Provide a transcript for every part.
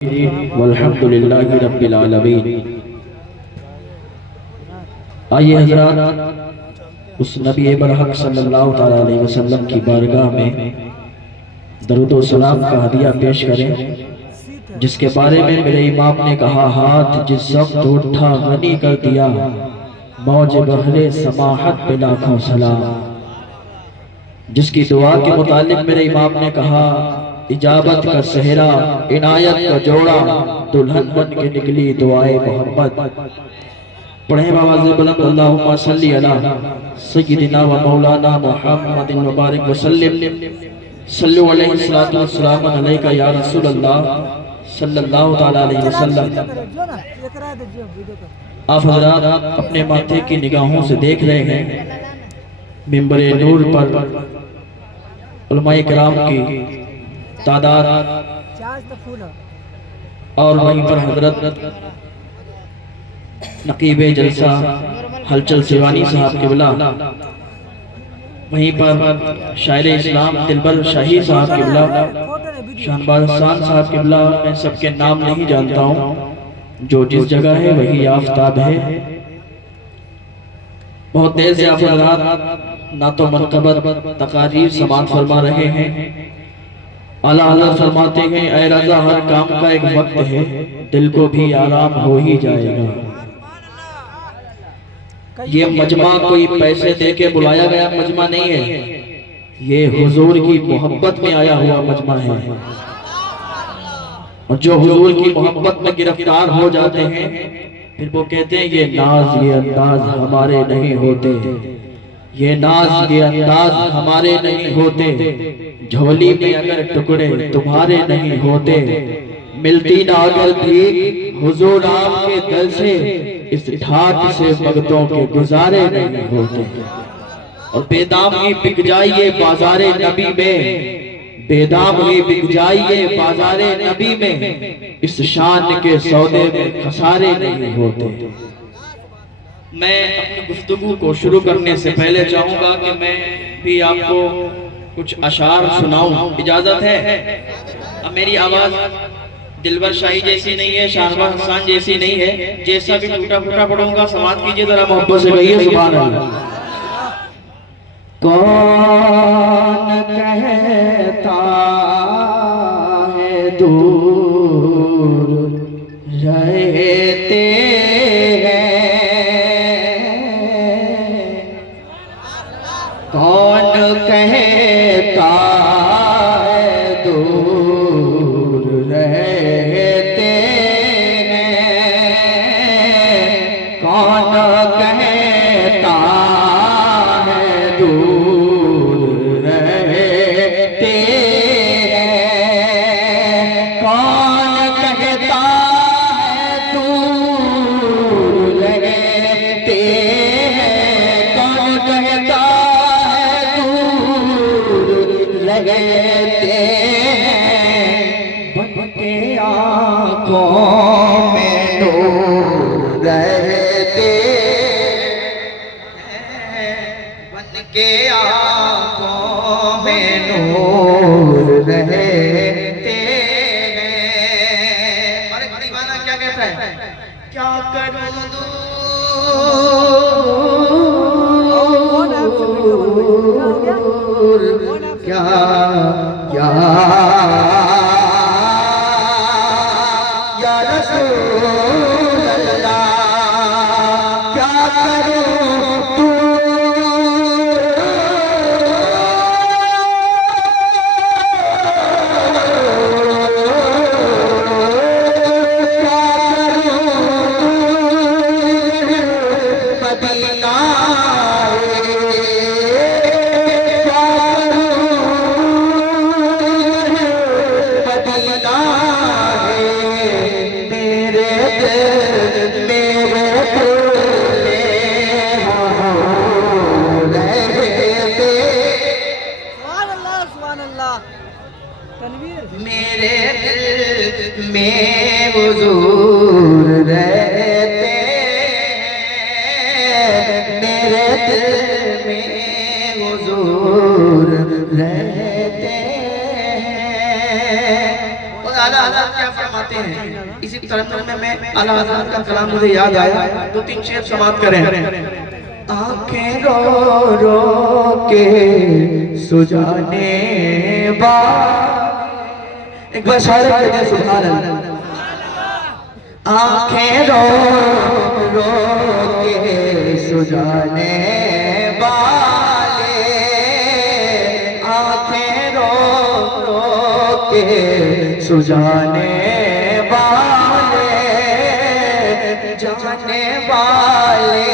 والحمد للہ رب العالمین۔ آئیے حضرات اس نبی برحق صلی اللہ علیہ وسلم کی بارگاہ میں درود و سلام کا ہدیہ پیش کریں، جس کے بارے میں میرے امام نے کہا، ہاتھ جس وقت اٹھا غنی کر دیا، موج بحر سماحت پہ لاکھوں سلام۔ جس کی دعا کے متعلق میرے امام نے کہا، اجابت کا صحرا عنایت کا جوڑا، دلہن بن کے نکلی دعائے محمد۔ پڑھیں بآواز بلند، اللہم صلی علی سیدنا و مولانا محمد مبارک وسلم، صلو علیہ السلام علیکہ یا رسول اللہ صلی اللہ علیہ وسلم۔ آپ حضرات اپنے ماتھے کی نگاہوں سے دیکھ رہے ہیں منبر نور پر علماء کرام کی تعداد، اور وہیں پر حضرت نقیب جلسہ ہلچل سیوانی صاحب قبلہ، وہیں پر شاعر اسلام دلبر شاہی صاحب قبلہ، شہنباز حسان صاحب قبلہ۔ میں سب کے نام نہیں جانتا ہوں، جو جس جگہ ہے وہی آفتاب ہے۔ بہت دیر سے آپ حضرات نعت و منقبت تقاریر سماعت فرما رہے ہیں۔ اعلیٰ حضرت فرماتے ہیں، اے رضا ہر کام کا ایک وقت ہے، دل کو بھی آرام ہو ہی جائے گا۔ یہ مجمع کوئی پیسے دے کے بلایا گیا مجمع نہیں ہے، یہ حضور کی محبت میں آیا ہوا مجمع ہے۔ اور جو حضور کی محبت میں گرفتار ہو جاتے ہیں، پھر وہ کہتے ہیں یہ ناز یہ انداز ہمارے نہیں ہوتے، یہ ناز یہ انداز ہمارے نہیں ہوتے، جھولی میں اگر ٹکڑے تمہارے نہیں ہوتے، ملتی نہ اگر بھی حضور آپ کے دل سے، اس ڈھاک سے مگتوں کے گزارے نہیں ہوتے۔ اور بے دام ہی بک جائیے بازار نبی میں، بے دام ہی بک جائیے بازار نبی میں، اس شان کے سودے میں خسارے نہیں ہوتے۔ میں اپنی گفتگو کو شروع کرنے سے پہلے چاہوں گا کہ میں بھی آپ کو کچھ اشعار سناؤں، اجازت ہے؟ اب میری آواز دلبر شاہی جیسی نہیں ہے، شہنباز حسان جیسی نہیں ہے، جیسا بھی ٹوٹا پھوٹا پڑھوں گا سماعت کیجئے، ذرا محبت سے کہیے سبحان اللہ۔ کون کہتا ہے دور رہتے کون کہتا ہے دور رہتے ہیں، کون کہتا ہے دور رہتے ہیں، کون کہتا ہے دور رہتے ہیں، کون کہتا رہتے ہیں، بن کے آنکھوں میں نور رہتے ہیں، بن کے آنکھوں میں نور رہتے ہیں۔ اور ایک دیوانہ کیا کہتا ہے؟ کیا کروں کیا یا رسول اللہ، کیا کروں میرے دل میں حضور رہتے ہیں، میرے دل میں حضور رہتے ہیں۔ اعلیٰ حضرت کیا فرماتے ہیں؟ اسی ترنم میں اعلیٰ حضرت کا کلام مجھے یاد آیا، دو تین شعر سماعت کریں۔ آنکھیں رو رو کے سجانے والے، ایک بار شاعر کہتے ہیں سبحان اللہ۔ آنکھیں رو رو کے سجانے والے، آنکھیں رو رو کے سجانے والے، جانے والے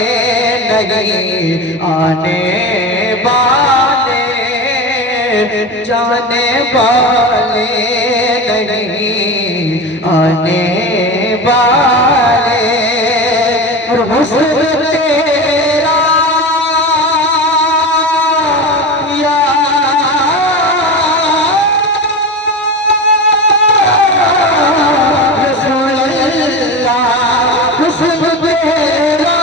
نہیں آنے والے، جانے والے نہیں آنے والے، اور حسن تیرا یا رسول اللہ، حسن تیرا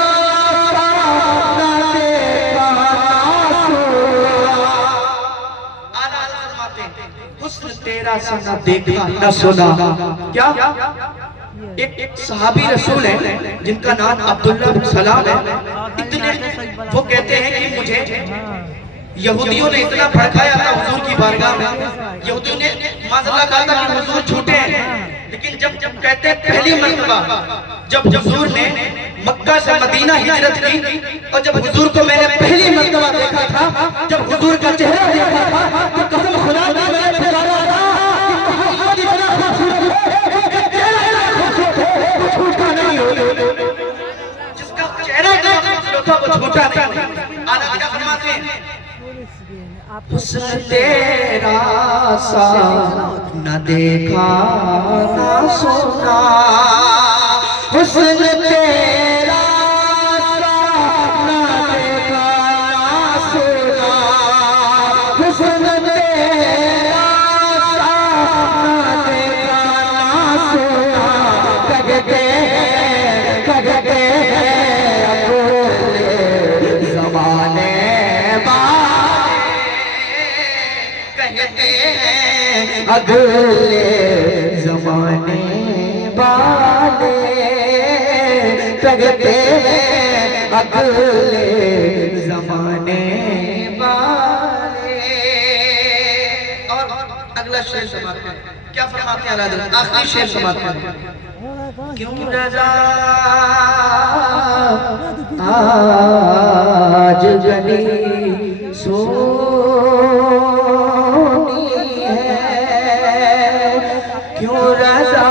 تیرا سا نہ دیکھا نہ سنا۔ کیا ایک صحابی رسول ہے جن کا نام عبداللہ بن سلام ہے، اتنے وہ کہتے ہیں کہ مجھے یہودیوں نے اتنا بھڑکایا تھا حضور کی بارگاہ میں، یہودیوں نے معذاللہ کہا تھا کہ حضور جھوٹے ہیں، لیکن جب کہتے ہیں پہلی مرتبہ جب حضور نے مکہ سے مدینہ ہجرت کی، اور جب حضور کو میں نے پہلی مرتبہ دیکھا تھا، جب حضور کا چہرہ دیکھا تھا، تو قسم خدا کی میں نے پھر آیا تھا کہ محمد اتنا خوبصورت ہے، چہرہ خوبصورت ہے، وہ جھوٹا نہیں ہو، جس کا چہرہ اتنا خوبصورت تھا وہ جھوٹا نہیں۔ آج کیا فرماتے ہیں؟ حسن تیرا سا نہ دیکھا نہ سنا، حسن تیرا سا نہ دیکھا نہ سنا، حسن تیرا سا نہ دیکھا نہ سنا، کہتے ہیں اپنے زمانے اگلے زمانے والے، کہتے ہیں اگلے زمانے والے۔ اور اگلا شعر سماعت کریں، کیا فرماتے ہیں حضرت؟ آخری شعر سماعت کریں۔ کیوں رضا آج گلی سونی ہے، کیوں رضا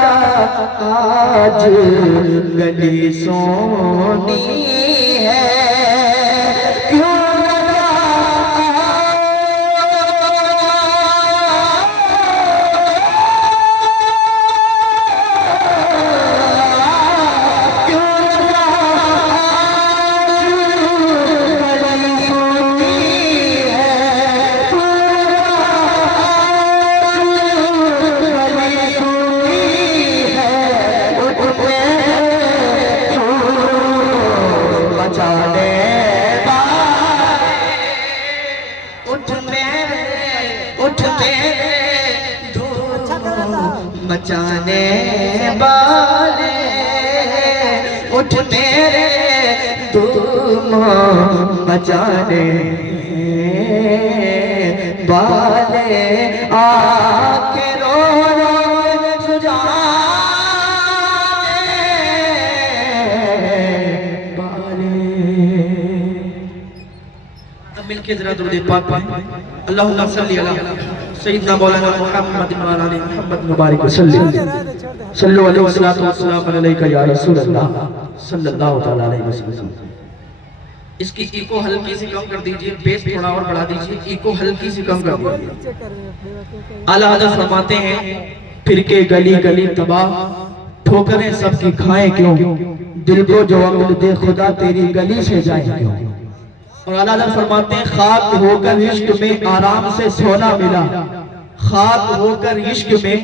آج گلی سونی ہے، کیوں مچانے والے، اٹھ میرے دھوم مچانے والے، آ کے رو رو سجانے والے۔ اب مل کے ذرا درود پاک پڑھیں۔ اللہم صلی علی سیدنا مولانا محمد وعلی آل محمد مبارک وسلم، صلو علیہ والسلام علیکہ یا رسول اللہ صلی اللہ تعالی علیہ وسلم۔ اس کی ایکو ہلکی سی کم کر دیجئے، بیس تھوڑا اور بڑھا دیجئے، ایکو ہلکی سی کم کر دیجئے۔ اعلیٰ حضرت فرماتے ہیں پھر کے گلی گلی تباہ، ٹھوکریں سب کی کھائیں کیوں، دل کو جو عقل دے خدا تیری گلی سے جائیں کیوں۔ اور اعلیٰ حضرت فرماتے ہیں خاک ہو کر عشق میں آرام سے سونا ملا، خاک ہو کر عشق میں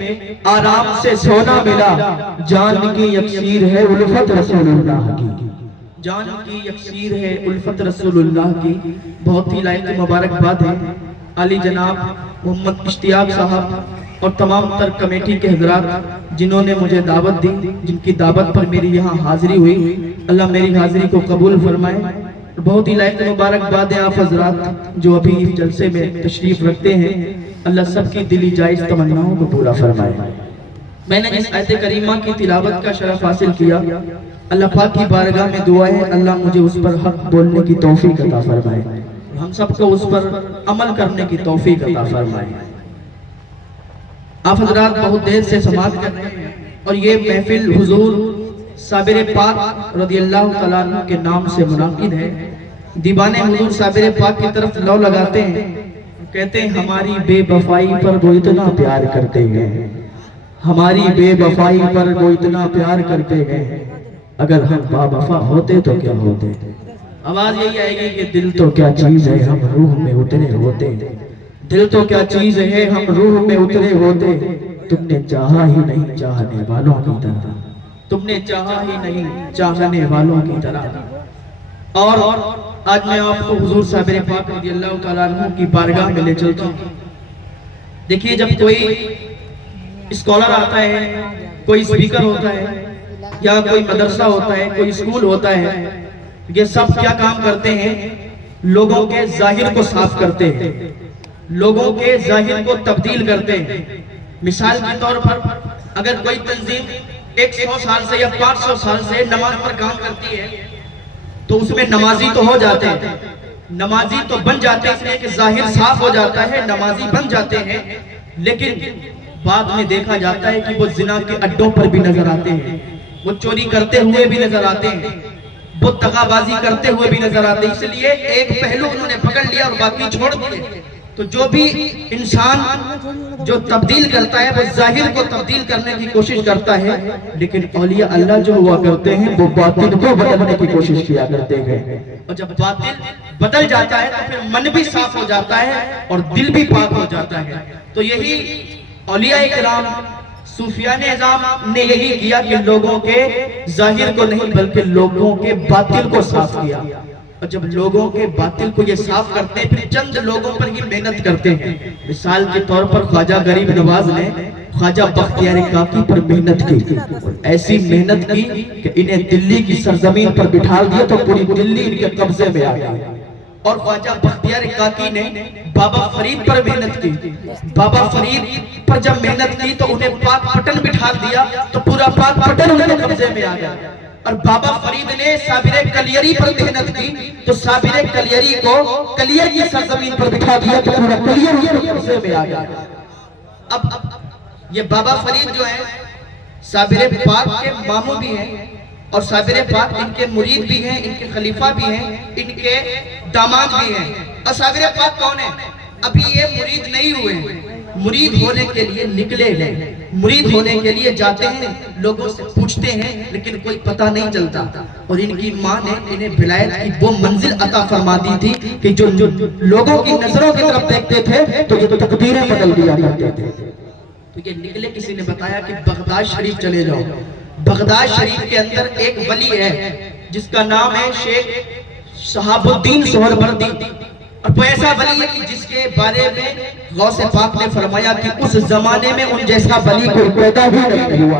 آرام سے سونا ملا، جان کی یکسیر ہے الفت رسول اللہ کی، جان کی یکسیر ہے الفت رسول اللہ کی۔ بہت ہی لائق مبارک بات ہے علی جناب محمد اشتیاق صاحب اور تمام تر کمیٹی کے حضرات جنہوں نے مجھے دعوت دی، جن کی دعوت پر میری یہاں حاضری ہوئی، اللہ میری حاضری کو قبول فرمائے۔ بہت ہی لائق مبارکباد ہیں آپ حضرات جو ابھی اس جلسے میں تشریف رکھتے ہیں، اللہ سب کی دلی جائز تمناؤں کو پورا فرمائے۔ میں نے جس آیت کریمہ کی تلاوت کا شرف حاصل کیا، اللہ پاک کی بارگاہ میں دعا ہے اللہ مجھے اس پر حق بولنے کی توفیق عطا فرمائے، ہم سب کو اس پر عمل کرنے کی توفیق عطا فرمائے۔ آپ حضرات بہت دیر سے سماعت کر رہے ہیں اور یہ محفل حضور صابر پاک رضی اللہ تعالیٰ عنہ کے نام سے منعقد ہے۔ دیوانے حضور صابر پاک کی طرف لو لگاتے ہیں، کہتے ہیں ہماری بے وفائی پر وہ اتنا پیار کرتے ہیں، ہماری بے وفائی پر وہ اتنا پیار کرتے ہیں، اگر ہم با وفا ہوتے تو کیا ہوتے۔ آواز یہی آئے گی کہ دل تو کیا چیز ہے ہم روح میں اترے ہوتے، دل تو کیا چیز ہے ہم روح میں اترے ہوتے، تم نے چاہا ہی نہیں چاہنے والوں کی طرح، تم نے چاہا ہی نہیں چاہنے والوں کی طرح۔ اور آج میں آپ کو حضور صابر پاک رضی اللہ تعالیٰ عنہ کی بارگاہ میں لے چلتا ہوں۔ دیکھیے جب کوئی اسکالر آتا ہے، کوئی اسپیکر ہوتا ہے، یا کوئی مدرسہ ہوتا ہے، کوئی اسکول ہوتا ہے، یہ سب کیا کام کرتے ہیں؟ لوگوں کے ظاہر کو صاف کرتے ہیں، لوگوں کے ظاہر کو تبدیل کرتے ہیں۔ مثال کے طور پر اگر کوئی تنظیم 100 سال سے یا 500 سال سے نماز پر کام کرتی ہے تو اس میں نمازی تو ہو جاتے ہیں، نمازی تو بن جاتے ہیں، اس لیے کہ ظاہر صاف ہو جاتا ہے، نمازی بن جاتے ہیں، لیکن بعد میں دیکھا جاتا ہے کہ وہ زنا کے اڈوں پر بھی نظر آتے ہیں، وہ چوری کرتے ہوئے بھی نظر آتے ہیں، وہ دغا بازی کرتے ہوئے بھی نظر آتے ہیں۔ اس لیے ایک پہلو انہوں نے پکڑ لیا اور باقی چھوڑ دیے۔ تو جو بھی انسان جو تبدیل کرتا ہے وہ ظاہر کو تبدیل کرنے کی کوشش کرتا ہے، لیکن اولیاء اللہ جو ہوا کرتے ہیں وہ باطن کو بدلنے کی کوشش کیا کرتے ہیں، اور جب باطن بدل جاتا ہے تو پھر من بھی صاف ہو جاتا ہے اور دل بھی پاک ہو جاتا ہے۔ تو یہی اولیاء کرام صوفیان اعظام نے یہی کیا کہ لوگوں کے ظاہر کو نہیں بلکہ لوگوں کے باطل کو صاف کیا، اور جب لوگوں کے باطل کو یہ صاف کرتے ہیں پھر چند لوگوں پر ہی محنت کرتے ہیں۔ مثال کے طور پر خواجہ غریب نواز نے خواجہ بختیار کاکی پر محنت کی، ایسی محنت کی کہ انہیں دلی کی سرزمین پر بٹھا دیا تو پوری دلی ان کے قبضے میں آ گئی۔ اور خواجہ بختیار کاکی نے بابا فرید پر محنت کی، بابا فرید پر جب محنت کی تو انہیں پاک پٹن بٹھا دیا تو پورا پاک پٹن ان کے قبضے میں آ گیا۔ اور بابا فرید نے صابر کلیری پر محنت کی تو صابر کلیری کو کلیر کی سرزمین پر بٹھا دیا تو پورا کلیر ان کے قبضے میں آ گیا۔ اب یہ بابا فرید جو ہیں صابر پاک کے ماموں بھی ہیں، اور صابر پاک ان کے مرید بھی ہیں، ان کے خلیفہ بھی ہیں، ان کے داماد بھی ہیں۔ اور صابر پاک کون ہے؟ ابھی یہ مرید نہیں ہوئے ہیں، مرید ہونے کے لیے نکلے ہیں، مرید ہونے کے لیے جاتے ہیں، لوگوں سے پوچھتے ہیں لیکن کوئی پتہ نہیں چلتا۔ اور ان کی ماں نے انہیں ولایت کی وہ منزل عطا فرما دی تھی کہ جو لوگوں کی نظروں کی طرف دیکھتے تھے تو یہ تقدیریں بدل دیا کرتے تھے۔ تو یہ نکلے، کسی نے بتایا کہ بغداد شریف چلے جاؤ۔ بغداد شریف کے اندر ایک ولی ہے جس کا نام ہے شیخ شہاب الدین سہروردی، اور وہ ایسا ولی ہے کہ جس کے بارے میں غوث پاک نے فرمایا کہ اس زمانے میں ان جیسا ولی کوئی پیدا بھی نہیں ہوا۔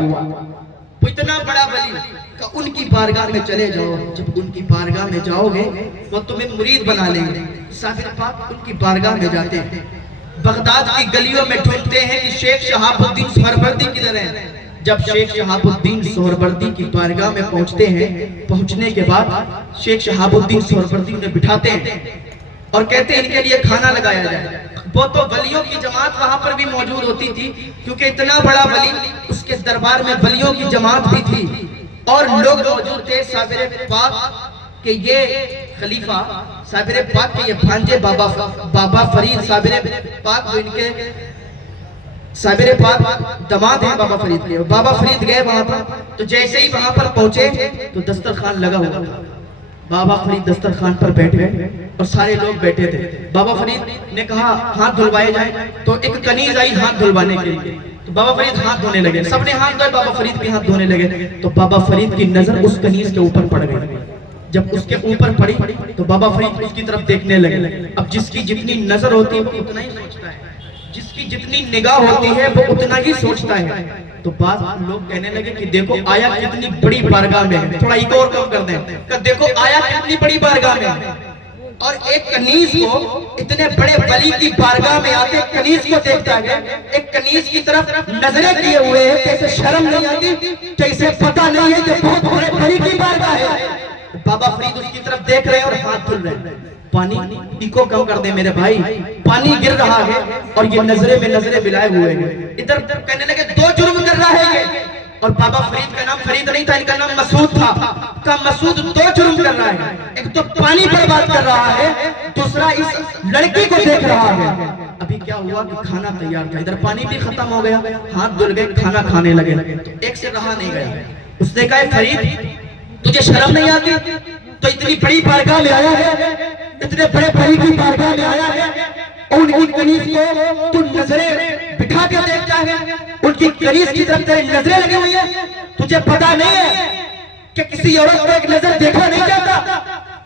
وہ اتنا بڑا ولی کہ ان کی بارگاہ میں چلے جاؤ، جب ان کی بارگاہ میں جاؤ گے وہ تمہیں مرید بنا لیں گے۔ صابر پاک ان کی بارگاہ میں جاتے ہیں، بغداد کی گلیوں میں ڈھونڈتے ہیں کہ شیخ شہاب الدین سہروردی کدھر ہیں۔ جب شیخ شہاب الدین سہروردی کی بارگاہ میں پہنچتے ہیں، پہنچنے کے بعد شیخ شہاب الدین سہروردی انہیں بٹھاتے ہیں اور کہتے ہیں ان کے لیے کھانا لگایا جائے۔ وہ تو ولیوں کی جماعت وہاں پر بھی موجود ہوتی تھی، کیونکہ اتنا بڑا ولی، اس کے دربار میں ولیوں کی جماعت بھی تھی اور لوگ موجود تھے۔ صابر پاک کہ یہ خلیفہ، صابر پاک کے یہ بھانجے بابا فرید صابر پاک جو ان کے صابر پاک داماد ہیں بابا فرید کے، بابا فرید گئے وہاں پر تو جیسے ہی وہاں پر پہنچے تو دسترخوان لگا ہوا تھا۔ بابا فرید دسترخوان پر بیٹھ گئے اور سارے لوگ بیٹھے تھے۔ بابا فرید نے کہا ہاتھ دھلوائے جائیں، تو ایک کنیز آئی ہاتھ دھلوانے کے لیے، تو بابا فرید ہاتھ دھونے لگے، سب نے ہاتھ دھوئے، بابا فرید بھی ہاتھ دھونے لگے، تو بابا فرید کی نظر اس کنیز کے اوپر پڑ گئی۔ جب اس کے اوپر پڑی تو بابا فرید اس کی طرف دیکھنے لگے۔ اب جس کی جتنی نظر ہوتی ہے وہ اتنا ہی سوچتا ہے، جس کی جتنی نگاہ ہوتی ہے وہ اتنا ہی سوچتا ہے. تو بعض لوگ کہنے لگے کہ دیکھو آیا کتنی بڑی بارگاہ میں ہے. تھوڑا ایگو اور کم کر دیں کہ دیکھو آیا کتنی بڑی بارگاہ میں ہے. اور ایک کنیز کو اتنے بڑے ولی کی بارگاہ میں آتے کنیز کو دیکھتا ہے, ایک کنیز کی طرف نظریں کیے ہوئے ہے. کیسے شرم نہیں آتی کہ اسے پتہ نہیں ہے کہ بہت بڑے ولی کی بارگاہ ہے. بابا فرید اس کی طرف دیکھ رہے ہیں اور ہاتھ دھل رہے ہیں. پانی ایکو کم کر دیں میرے بھائی, پانی گر رہا ہے اور یہ نظریں میں نظریں ملائے ہوئے ہیں. ادھر کہنے لگے 2 جرم کر رہا ہے یہ. اور بابا فرید کا نام فرید نہیں تھا, ان کا نام مسعود تھا. کا مسعود 2 جرم کر رہا ہے. ایک تو پانی برباد کر رہا ہے, دوسرا اس لڑکی کو دیکھ رہا ہے. ابھی کیا ہوا کہ کھانا تیار تھا, ادھر پانی بھی ختم ہو گیا, ہاتھ دھل گئے, کھانا کھانے لگے. تو ایک سے رہا نہیں گیا. اس نے کہا فرید تجھے شرم نہیں آتی, تو اتنی بڑی بارگاہ میں آیا ہے, اتنے بڑے بھائی کی بارگاہ میں آیا ہے, اور ان کی کنیز کو تو نظریں بٹھا کے دیکھتا ہے, ان کی کنیز کی طرف تیری نظریں لگی ہوئی ہیں. تجھے پتا نہیں ہے کہ کسی عورت کو ایک نظر دیکھا نہیں جاتا,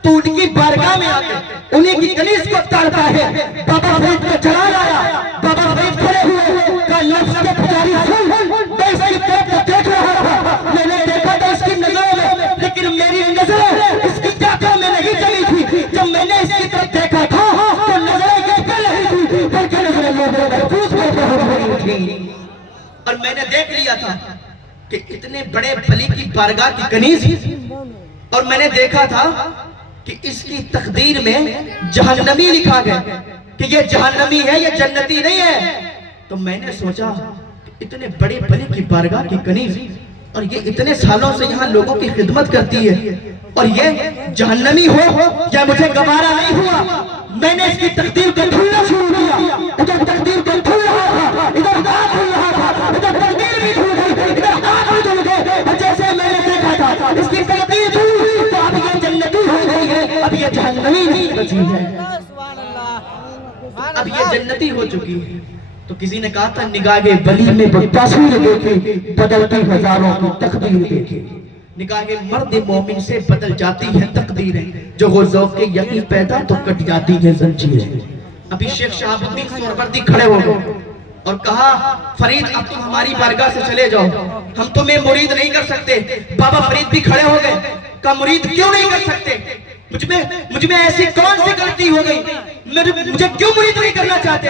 تو ان کی بارگاہ میں آ کے انہیں کی کنیز کو تاڑتا ہے. بابا فرید کو چلا لایا. بابا فرید کھڑے ہوئے کہ لفظ کے پجاری سن, میں اس کی طرف دیکھ رہا تھا, میں نے دیکھا تھا اس کی نظروں میں, لیکن میری نظریں اس کی جاکوں میں نہیں چلی تھی. جب میں نے اس کی طرف دیکھا تھا تو نظریں یہ پہ نہیں تھی, بلکہ نظریں لوگوں محفوظ پر بہت ہوئی تھی. اور میں نے دیکھ لیا تھا کہ اتنے بڑے ولی کی بارگاہ کی کنیز, اور میں نے دیکھا تھا کہ اس کی تقدیر میں جہنمی لکھا گیا کہ یہ جہنمی ہے, یہ جنتی نہیں ہے. تو میں نے سوچا اتنے بڑے ولی کی بارگاہ کی کنیز, اور یہ اتنے سالوں سے یہاں لوگوں کی خدمت کرتی ہے, اور یہ جہنمی ہو یا مجھے گوارا نہیں ہوا. میں نے اس کی تقدیر کو ڈھونڈنا شروع کیا. ادھر تقدیر کو ڈھونڈ رہا تھا, ادھر ہاتھ ڈھونڈ رہا تھا, ادھر تقدیر بھی ڈھونڈ گئی, ادھر ہاتھ بھی ڈھونڈ گئے. اور جیسے میں نے دیکھا تھا اس کی تقدیر ڈھونڈ, تو اب یہ جنتی ہو گئی ہے, اب یہ جہنمی نہیں بچی ہے, اب یہ جنتی ہو چکی ہے. تو کسی نے کہا تھا نگاہ ولی میں وہ تصویر دیکھی, بدلتی ہزاروں کی تقدیر دیکھی. نگاہ مرد مومن سے بدل جاتی ہیں تقدیریں, جو ہو ذوق یقین پیدا تو کٹ جاتی ہیں زنجیریں. ابھی شیخ شہاب الدین سہروردی کھڑے ہو گئے اور کہا فرید اب تم ہماری بارگاہ سے چلے جاؤ, ہم تمہیں مرید نہیں کر سکتے. بابا فرید بھی کھڑے ہو گئے, کہا مرید کیوں نہیں کر سکتے, مجھ میں ایسی کون سی غلطی ہو گئی, مجھے کیوں مرید نہیں کرنا چاہتے.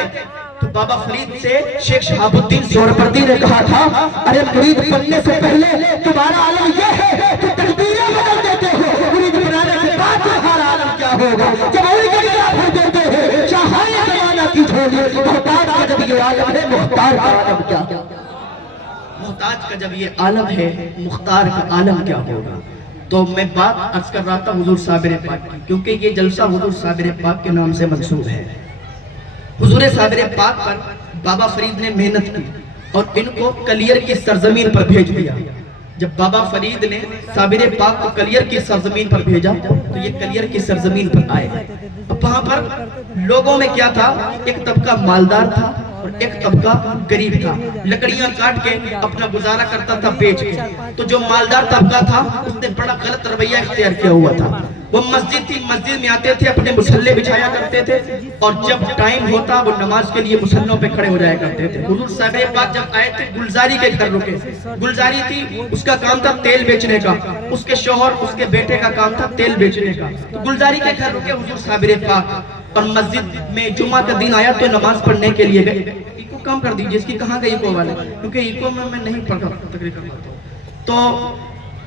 تو بابا فرید سے شیخ شہاب الدین سہروردی نے کہا تھا ارے مرید بننے سے پہلے تمہارا عالم یہ ہے کہ تقدیریں بدل دیتے ہو, مرید بنانے کے بعد تمہارا عالم کیا ہوگا جب وہی گڑیا بھر دیتے ہیں چاہائے زمانہ کی جھولی. محتاج کا جب یہ عالم ہے, مختار کا عالم کیا, محتاج کا جب یہ عالم ہے, مختار کا عالم کیا ہوگا. تو میں بات عرض کر رہا تھا حضور صابر پاک کی, کیونکہ یہ جلسہ حضور صابر پاک کے نام سے منسوب ہے. حضور صابر پاک پر بابا فرید نے محنت کی اور ان کو کلیر کی سرزمین پر بھیج دیا. جب بابا فرید نے صابر پاک کو کلیر کی سرزمین پر بھیجا تو یہ کلیر کی سرزمین پر آئے. اب وہاں پر لوگوں میں کیا تھا, ایک طبقہ مالدار تھا اور ایک طبقہ غریب تھا. لکڑیاں کاٹ کے اپنا گزارا کرتا تھا بیچ کے. تو جو مالدار طبقہ تھا اس نے بڑا غلط رویہ اختیار کیا ہوا تھا. وہ مسجد تھی, مسجد میں آتے تھے, اپنے مصلے بچھایا کرتے تھے, اور جب ٹائم ہوتا وہ نماز کے لیے مصلوں پہ کھڑے ہو جایا کرتے تھے. حضور صابر پاک جب آئے تھے گلزاری کے گھر رکے. گلزاری تھی, اس کا کام تھا تیل بیچنے کا, اس کے شوہر اس کے بیٹے کا کام تھا تیل بیچنے کا. تو گلزاری کے گھر رکے حضور صابر پاک, اور مسجد میں جمعہ کا دن آیا تو نماز پڑھنے کے لیے گئے. ایکو کم کر دیجئے, اس کی کہاں گئی ایکو والے, کیونکہ ایکو میں نہیں پڑھا تقریر کرتا ہوں. تو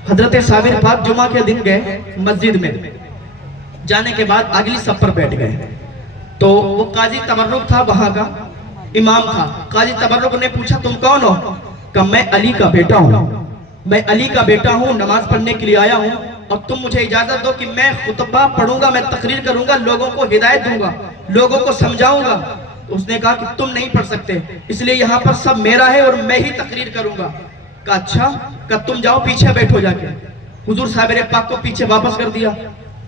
حضرت صابر پاک جمعہ کے دن گئے مسجد میں. جانے کے بعد اگلی صف پر بیٹھ گئے. تو وہ قاضی تبرک تھا, وہاں کا امام تھا. قاضی تبرک نے پوچھا تم کون ہو, کہ میں علی کا بیٹا ہوں, میں علی کا بیٹا ہوں, نماز پڑھنے کے لیے آیا ہوں, اور تم مجھے اجازت دو کہ میں خطبہ پڑھوں گا, میں تقریر کروں گا, لوگوں کو ہدایت دوں گا, لوگوں کو سمجھاؤں گا. اس نے کہا کہ تم نہیں پڑھ سکتے, اس لیے یہاں پر سب میرا ہے اور میں ہی تقریر کروں گا. کہا اچھا, کہ تم جاؤ پیچھے بیٹھو جا کے. حضور صابر پاک کو پیچھے واپس کر دیا,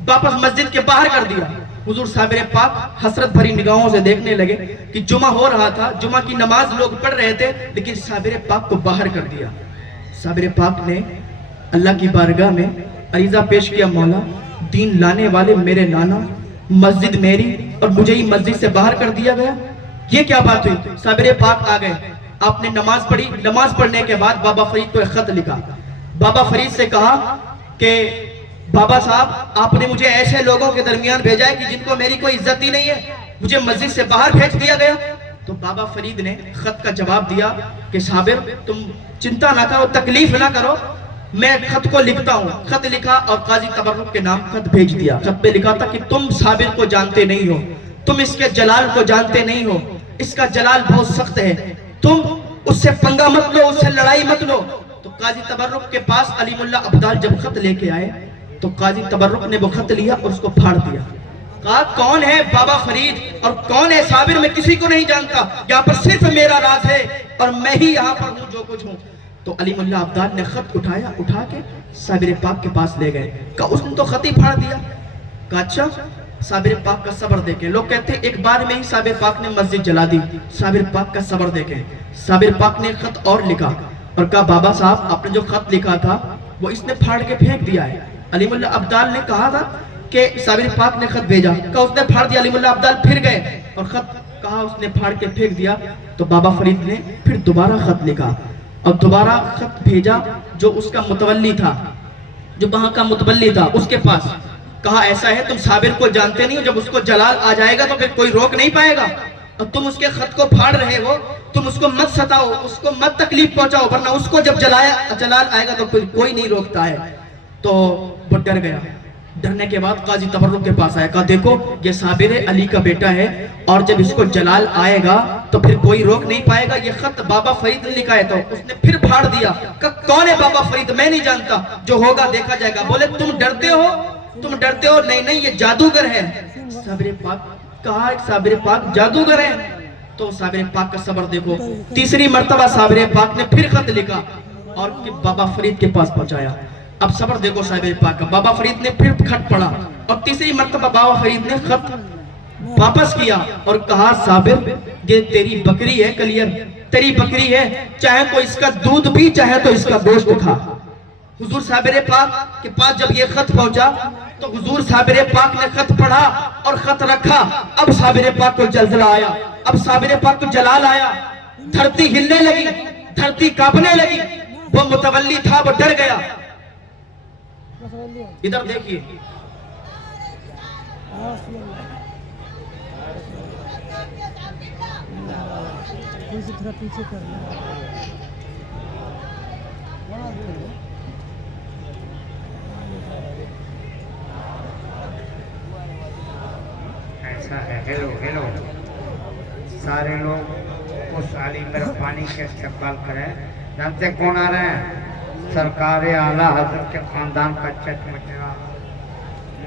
واپس مسجد کے باہر کر دیا. حضور صابر پاک حسرت بھری نگاہوں سے دیکھنے لگے کہ جمعہ ہو رہا تھا, جمعہ کی نماز لوگ پڑھ رہے تھے, لیکن صابر پاک کو باہر کر دیا. صابر پاک نے اللہ کی بارگاہ میں عریضہ پیش کیا, مولا دین لانے والے میرے نانا, مسجد میری اور مجھے ہی مسجد سے باہر کر دیا گیا. یہ کیا بات ہوئی؟ صابر پاک آ گئے، آپ نے نماز پڑھی، نماز پڑھنے کے بعد بابا فرید کو ایک خط لکھا۔ بابا فرید سے کہا کہ بابا صاحب آپ نے مجھے ایسے لوگوں کے درمیان بھیجا ہے کہ جن کو میری کوئی عزت ہی نہیں ہے، مجھے مسجد سے باہر بھیج دیا گیا۔ تو بابا فرید نے خط کا جواب دیا کہ صابر تم چنتا نہ کرو، تکلیف نہ کرو، میں خط کو لکھتا ہوں۔ خط لکھا اور قاضی تبرک کے نام خط بھیج دیا۔ خط پہ لکھا تھا کہ تم صابر کو جانتے نہیں ہو، تم اس کے جلال کو جانتے نہیں ہو، اس کا جلال بہت سخت ہے، تم اس سے پنگا مت لو، اس سے لڑائی مت لو۔ تو قاضی تبرک کے پاس علیم اللہ عبدال جب خط لے کے آئے تو قاضی تبرک نے وہ خط لیا اور اس کو پھاڑ دیا۔ کہا کون ہے بابا فرید اور کون ہے صابر؟ میں کسی کو نہیں جانتا، یہاں پر صرف میرا راز ہے اور میں ہی یہاں پر ہوں جو کچھ ہوں۔ تو علیم اللہ عبدال نے خط اٹھایا، اٹھا کے صابر پاک کے پاس لے گئے۔ کہا اس نے تو خط ہی پھاڑ دیا۔ کہا اچھا، صابر پاک کا صبر دیکھیں۔ لوگ کہتے ہیں ایک بار میں ہی صابر پاک نے مسجد جلا دی، صابر پاک کا صبر دیکھیں۔ صابر پاک نے خط اور لکھا اور کہا بابا صاحب آپ نے جو خط لکھا تھا وہ اس نے پھاڑ کے پھینک دیا ہے۔ علیم اللہ عبدال نے کہا تھا کہ صابر پاک نے خط بھیجا، کہا اس نے پھاڑ دیا۔ علیم اللہ عبدال پھر گئے اور خط کہا اس نے پھاڑ کے پھینک دیا۔ تو بابا فرید نے پھر دوبارہ خط لکھا اور دوبارہ خط بھیجا جو اس کا متولی تھا، جو وہاں کا متولی تھا اس کے پاس۔ کہا ایسا ہے تم صابر کو جانتے نہیں ہو، جب اس کو جلال آ جائے گا تو پھر کوئی روک نہیں پائے گا، اور تم اس کے خط کو پھاڑ رہے ہو، تم اس کو مت ستاؤ، اس کو مت تکلیف پہنچاؤ، ورنہ اس کو جب جلال آئے گا تو کوئی نہیں روکتا ہے۔ تو وہ ڈر گیا۔ ڈرنے کے بعد قاضی تبرک کے پاس آیا، کہا دیکھو یہ صابر علی کا بیٹا ہے اور جب اس کو جلال آئے گا تو پھر کوئی روک نہیں پائے گا۔ یہ خط بابا فرید نے لکھا ہے۔ تو اس نے پھر پھاڑ دیا، کہا کون ہے بابا فرید؟ میں نہیں جانتا، جو ہوگا دیکھا جائے گا۔ بولے تم ڈرتے ہو، تم ڈرتے ہو؟ نہیں نہیں، یہ جادوگر ہے۔ صابر پاک کہا صابر پاک جادوگر ہے؟ تو صابر پاک کا صبر دیکھو، تیسری مرتبہ صابر پاک نے پھر خط لکھا اور بابا فرید کے پاس پہنچایا۔ اب صبر دیکھو صابر پاک کا، بابا فرید نے پھر خط پڑھا اور تیسری مرتبہ بابا فرید نے خط واپس کیا اور کہا صابر یہ تیری بکری ہے کلیئر، تیری بکری ہے، چاہے تو اس کا دودھ پی، چاہے تو اس کا گوشت کھا۔ حضور صابر پاک کے پاس جب یہ خط پہنچا تو حضور صابر پاک نے خط پڑھا اور خط رکھا۔ اب صابر پاک کو زلزلہ آیا، اب صابر پاک کو جلال آیا، دھرتی ہلنے لگی، دھرتی کانپنے لگی۔ وہ متولی تھا، وہ ڈر گیا۔ ادھر دیکھیے، ایسا ہے۔ ہیلو ہیلو، سارے لوگ اس علی برفانی کے استقبال کریں۔ جانتے کون آ رہے ہیں؟ سرکار اعلیٰ حضرت کے خاندان کا چچا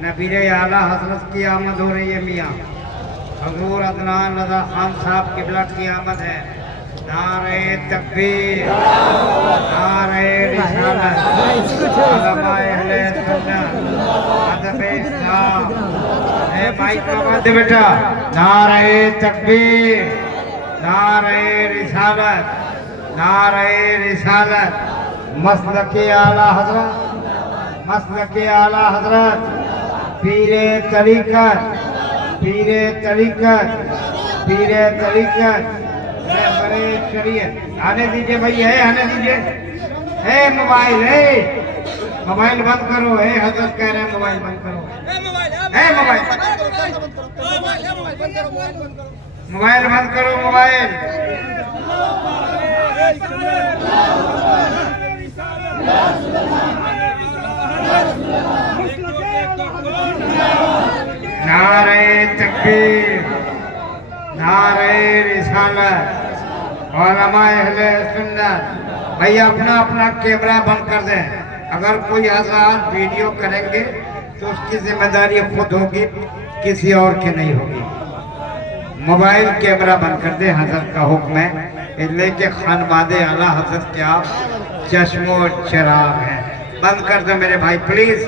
نبیر اعلیٰ حضرت کی آمد ہو رہی ہے میاں۔ حضور عدنان رضا خان صاحب قبلہ کی آمد ہے۔ نعرہ تکبیر، نعرہ رسالت، علماء اہل سنت، ادب اسلام۔ اے بھائی کو آواز دے بیٹا، نعرہ تکبیر، نعرہ رسالت، نعرہ رسالت۔ مسلک اعلیٰ حضرت، مسلک اعلیٰ حضرت، پیر طریقت، پیر طریقت، پیر طریقت، رہبر شریعت۔ آنے دیجئے بھائی، ہے آنے دیجئے۔ اے موبائل، اے موبائل بند کرو، اے حضرت کہہ رہے ہیں موبائل بند کرو، اے موبائل موبائل بند کرو، موبائل۔ نعرہ تکبیر، نعرہ رسالت، علماء اہل سنت۔ بھائی اپنا اپنا کیمرہ بند کر دیں۔ اگر کوئی حضرات ویڈیو کریں گے تو اس کی ذمہ داری خود ہوگی، کسی اور کی نہیں ہوگی۔ موبائل کیمرہ بند کر دیں، حضرت کا حکم ہے، اس لئے کہ خانواد اعلیٰ حضرت کے آپ چشم و چراغ ہیں۔ بند کر دو میرے بھائی پلیز۔